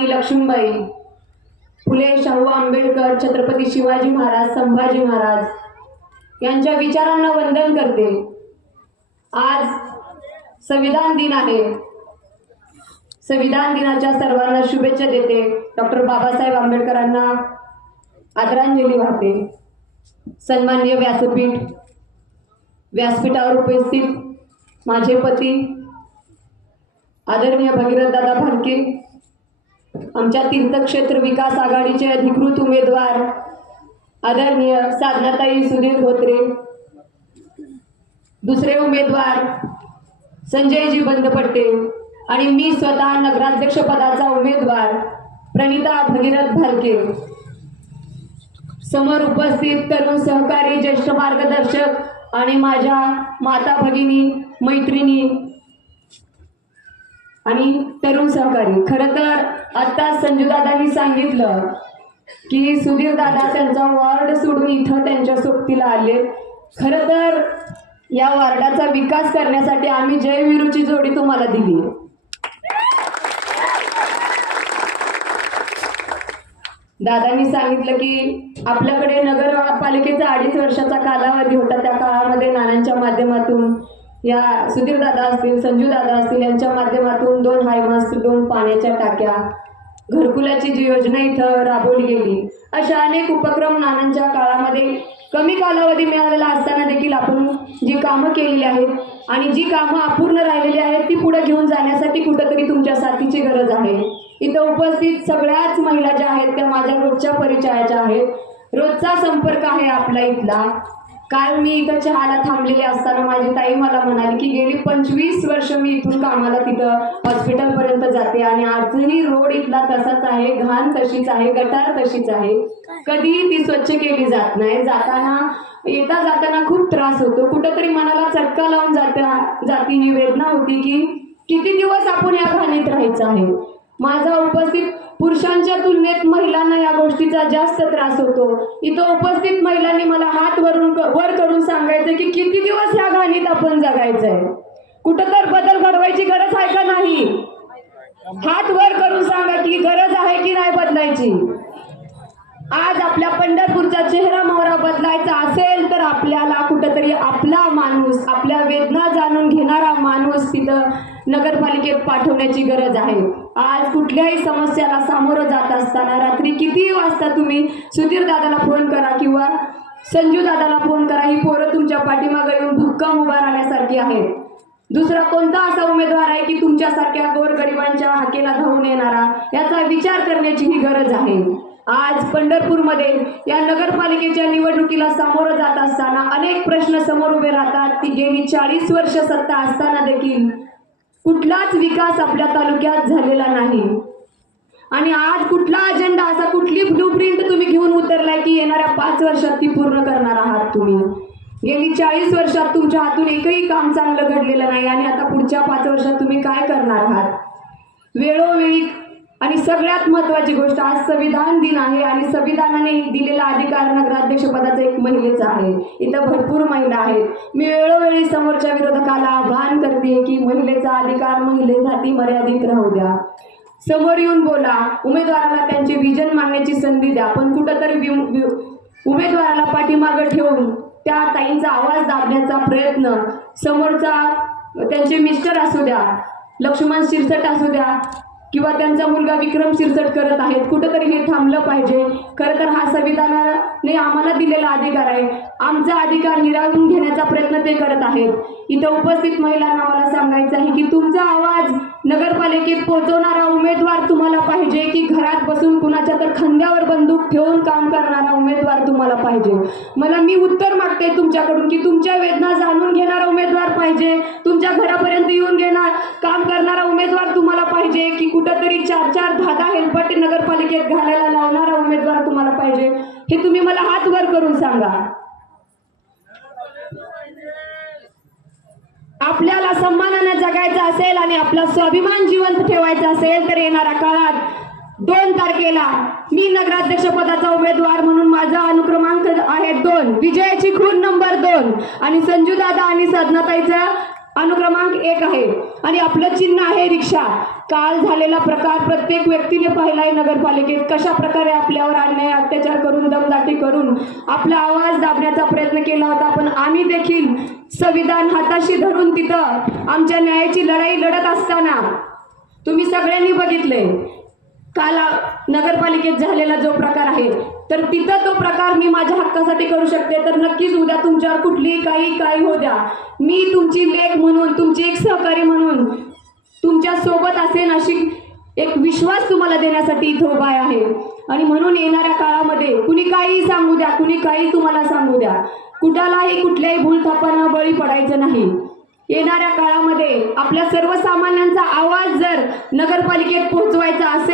राणी लक्ष्मीबाई फुले शाहू आंबेडकर छत्रपती शिवाजी महाराज संभाजी महाराज यांच्या विचारांना वंदन करते आज संविधान दिन आहे संविधान दिनाच्या सर्वांना शुभेच्छा देते डॉक्टर बाबासाहेब आंबेडकरांना आदरांजली वाहते सन्मान्य व्यासपीठ व्यासपीठावर उपस्थित माझे पती आदरणीय दादा भालके आमच्या तीर्थक्षेत्र विकास आघाडीचे अधिकृत उमेदवार आदरणीय साधनाताई सुनील धोत्रे दुसरे उमेदवार संजयजी बंद पडते आणि मी स्वतः नगराध्यक्ष पदाचा उमेदवार प्रणिता भगीरथ भालके समोर उपस्थित तरुण सहकारी ज्येष्ठ मार्गदर्शक आणि माझ्या माता भगिनी मैत्रिणी आणि तरुण सहकारी खरं तर आता संजूदादांनी सांगितलं की सुधीर दादा त्यांचा वॉर्ड सोडून इथं त्यांच्या सोबतीला आले खर तर या वार्डाचा विकास करण्यासाठी आम्ही जयवीरूची जोडी तुम्हाला दिली दादांनी सांगितलं की आपल्याकडे नगरपालिकेचा अडीच वर्षाचा कालावधी होता त्या काळामध्ये नानांच्या माध्यमातून या सुधीर दादा असतील संजू दादा असतील यांच्या माध्यमातून दोन हायमास्क दोन पाण्याच्या टाक्या घरकुलाची जी योजना इथं राबवली गेली अशा अनेक उपक्रम नानांच्या काळामध्ये कमी कालावधी मिळालेला असताना देखील आपण जी कामं केलेली आहेत आणि जी कामं अपूर्ण राहिलेली आहेत ती पुढे घेऊन जाण्यासाठी कुठंतरी तुमच्या साथीची गरज आहे इथं उपस्थित सगळ्याच महिला ज्या आहेत त्या माझ्या रोजच्या परिचयाच्या आहेत रोजचा संपर्क आहे आपला इथला काल मी इथं चहाला थांबलेले असताना माझी ताई मला म्हणाली की गेली पंचवीस वर्ष मी इथून कामाला तिथं हॉस्पिटलपर्यंत जाते आणि आजही रोड इथला तसाच आहे घाण तशीच आहे गटार तशीच आहे कधीही ती स्वच्छ केली जात नाही जाताना येता जाताना खूप त्रास होतो कुठंतरी मनाला चटका लावून जात जाती ही वेदना होती की किती दिवस आपण या घाणीत राहायचं आहे माझा उपस्थित पुरुषांच्या तुलनेत महिलांना या गोष्टीचा जास्त त्रास होतो इथं उपस्थित महिलांनी मला हात वरून वर करून सांगायचं की किती दिवस या घाणीत आपण जगायचंय कुठं तर बदल घडवायची गरज आहे का नाही हात वर करून सांगा की गरज आहे की नाही बदलायची आज आपल्या पंढरपूरचा चेहरा मोहरा बदलायचा असेल तर आपल्याला कुठंतरी आपला माणूस आपल्या वेदना जाणून घेणारा माणूस तिथं नगरपालिकेत पाठवण्याची गरज आहे आज कुठल्याही समस्याला सामोरं जात असताना रात्री कितीही वाजता तुम्ही सुधीर दादाला फोन करा किंवा संजू दादाला फोन करा ही पोरं तुमच्या पाठीमागे येऊन भक्कम उभा राहण्यासारखी आहे दुसरा कोणता असा उमेदवार आहे की तुमच्यासारख्या गोरगरिबांच्या हाकेला धावून येणारा याचा विचार करण्याची ही गरज आहे आज पंढरपूरमध्ये या नगरपालिकेच्या निवडणुकीला सामोरं जात असताना अनेक प्रश्न समोर उभे राहतात ती गेली चाळीस वर्ष सत्ता असताना देखील कुठलाच विकास आपल्या तालुक्यात झालेला नाही आणि आज कुठला अजेंडा असा कुठली ब्लू प्रिंट तुम्ही घेऊन उतरलाय की येणाऱ्या पाच वर्षात ती पूर्ण करणार आहात तुम्ही गेली चाळीस वर्षात तुमच्या हातून एकही काम चांगलं घडलेलं नाही आणि आता पुढच्या पाच वर्षात तुम्ही काय करणार आहात वेळोवेळी आणि सगळ्यात महत्वाची गोष्ट आज संविधान दिन आहे आणि संविधानाने दिलेला अधिकार नगराध्यक्ष पदाचा एक महिलेचा आहे इथं भरपूर महिला आहेत मी वेळोवेळी समोरच्या विरोधकाला आव्हान करते की महिलेचा अधिकार महिलेसाठी मर्यादित राहू द्या समोर येऊन बोला उमेदवाराला त्यांचे विजन मांडण्याची संधी द्या पण कुठंतरी उमेदवाराला पाठीमाग ठेवून त्या ताईंचा आवाज दाबण्याचा प्रयत्न समोरचा त्यांचे मिस्टर असू द्या लक्ष्मण शिरसट असू द्या किंवा त्यांचा मुलगा विक्रम शिरसट करत आहेत कुठंतरी हे थांबलं पाहिजे खरं तर हा संविधान आम्हाला दिलेला अधिकार आहे आमचा अधिकार निराळून घेण्याचा प्रयत्न ते करत आहेत इथं उपस्थित महिलांना मला सांगायचं आहे की तुमचा आवाज नगरपालिकेत पोहोचवणारा उमेदवार तुम्हाला पाहिजे की घरात बसून कुणाच्या तर खांद्यावर बंदूक ठेवून काम करणारा उमेदवार तुम्हाला पाहिजे मला मी उत्तर मागते तुमच्याकडून की तुमच्या वेदना जाणून घेणारा उमेदवार पाहिजे तुमच्या घरापर्यंत येऊन घेणार काम करणारा उमेदवार तुम्हाला पाहिजे की कुठंतरी चार चार धागा हेलपट नगरपालिकेत घालायला लावणारा उमेदवार तुम्हाला पाहिजे हे तुम्ही मला हात वर करून सांगा आपल्याला सन्मानाने जगायचं असेल आणि आपला स्वाभिमान जिवंत ठेवायचा असेल तर येणाऱ्या काळात दोन तारखेला मी नगराध्यक्ष पदाचा उमेदवार म्हणून माझा अनुक्रमांक आहे दोन विजयाची खून नंबर दोन आणि संजू दादा आणि साधनाताईचा अनुक्रमांक एक आहे आणि आपलं चिन्ह आहे रिक्षा काल झालेला प्रकार प्रत्येक व्यक्तीने पाहिला आहे नगरपालिकेत कशा प्रकारे आपल्यावर अन्याय अत्याचार करून दमदाटी करून आपला आवाज दाबण्याचा प्रयत्न केला होता पण आम्ही देखील संविधान हाताशी धरून तिथं आमच्या न्यायाची लढाई लढत असताना तुम्ही सगळ्यांनी बघितले काल नगरपालिकेत झालेला जो प्रकार आहे तर तिथं तो प्रकार मी माझ्या हक्कासाठी करू शकते तर नक्कीच उद्या तुमच्यावर कुठलीही काही काही हो द्या मी तुमची लेख म्हणून तुमची एक सहकारी म्हणून तुमच्या सोबत असेन अशी एक विश्वास तुम्हाला देण्यासाठी इथं उभा आहे आणि म्हणून येणाऱ्या काळामध्ये कुणी काहीही सांगू द्या कुणी काही तुम्हाला सांगू द्या कुणालाही कुठल्याही भूलथापांना बळी पडायचं नाही येणाऱ्या काळामध्ये आपल्या सर्वसामान्यांचा आवाज जर नगरपालिकेत पोहोचवायचा असेल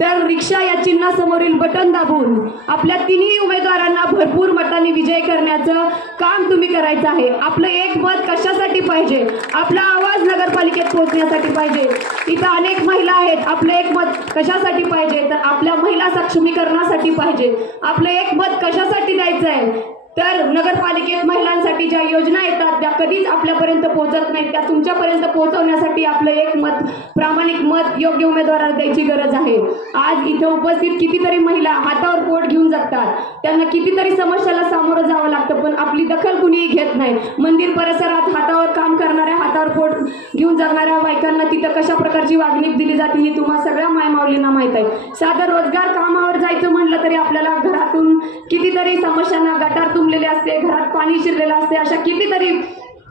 तर रिक्षा या चिन्हासमोरील बटन दाबून आपल्या तिन्ही उमेदवारांना भरपूर मतांनी विजय करण्याचं काम तुम्ही करायचं आहे आपलं एक मत कशासाठी पाहिजे आपला आवाज नगरपालिकेत पोहोचण्यासाठी पाहिजे इथं अनेक महिला आहेत आपलं एक मत कशासाठी पाहिजे तर आपल्या महिला सक्षमीकरणासाठी पाहिजे आपलं एक मत कशासाठी द्यायचं आहे तर नगरपालिकेत महिलांसाठी ज्या योजना येतात त्या कधीच आपल्यापर्यंत पोहोचत नाहीत त्या तुमच्यापर्यंत पोहोचवण्यासाठी आपलं एक मत प्रामाणिक मत योग्य उमेदवाराला द्यायची गरज आहे आज इथे उपस्थित कितीतरी महिला हातावर पोट घेऊन जगतात त्यांना कितीतरी समस्याला सामोरं जावं लागतं पण आपली दखल कुणीही घेत नाही मंदिर परिसरात हातावर काम करणाऱ्या हातावर पोट घेऊन जगणाऱ्या बायकांना तिथं कशा प्रकारची वागणूक दिली जाते ही तुम्हाला सगळ्या मायमावलींना माहीत आहे साधं रोजगार कामावर जायचं म्हटलं तरी आपल्याला घरातून कितीतरी समस्यांना गटातून असते घरात पाणी शिरलेलं असते अशा कितीतरी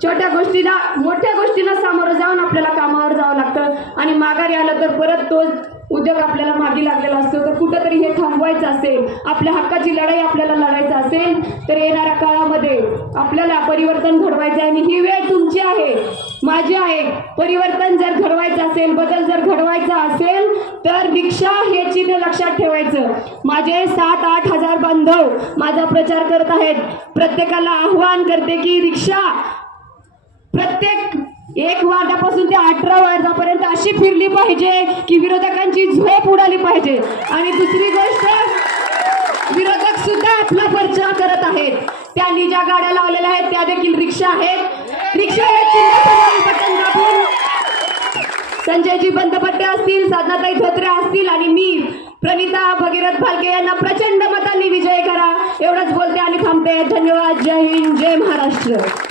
छोट्या गोष्टीला मोठ्या गोष्टीला सामोरं जाऊन आपल्याला कामावर जावं लागतं आणि माघारी आलं तर परत तो उद्योग आपल्याला मागे लागलेला असतो तर कुठंतरी हे थांबवायचं असेल आपल्या हक्काची लढाई आपल्याला लढायचं असेल तर येणाऱ्या काळामध्ये आपल्याला परिवर्तन घडवायचं आहे आणि ही वेळ तुमची आहे माझी आहे परिवर्तन जर घडवायचं असेल बदल जर घडवायचा असेल तर दीक्षा हे चिन्ह लक्षात ठेवायचं माझे सात आठ हजार बांधव माझा प्रचार करत आहेत प्रत्येकाला आव्हान करते की रिक्षा प्रत्येक एक वार्डापासून ते अठरा वार्डापर्यंत अशी फिरली पाहिजे की विरोधकांची झोप उडाली पाहिजे आणि दुसरी गोष्ट विरोधक सुद्धा आपला प्रचार करत आहेत त्यांनी ज्या गाड्या लावलेल्या आहेत त्या देखील रिक्षा आहेत रिक्षा संजय संजयजी बंदपट्टे असतील साधनाताई धोत्रे असतील आणि मी प्रणिता भगीरथ फालके यांना प्रचंड मतांनी विजय करा एवढंच बोलते आणि थांबते धन्यवाद जय हिंद जय महाराष्ट्र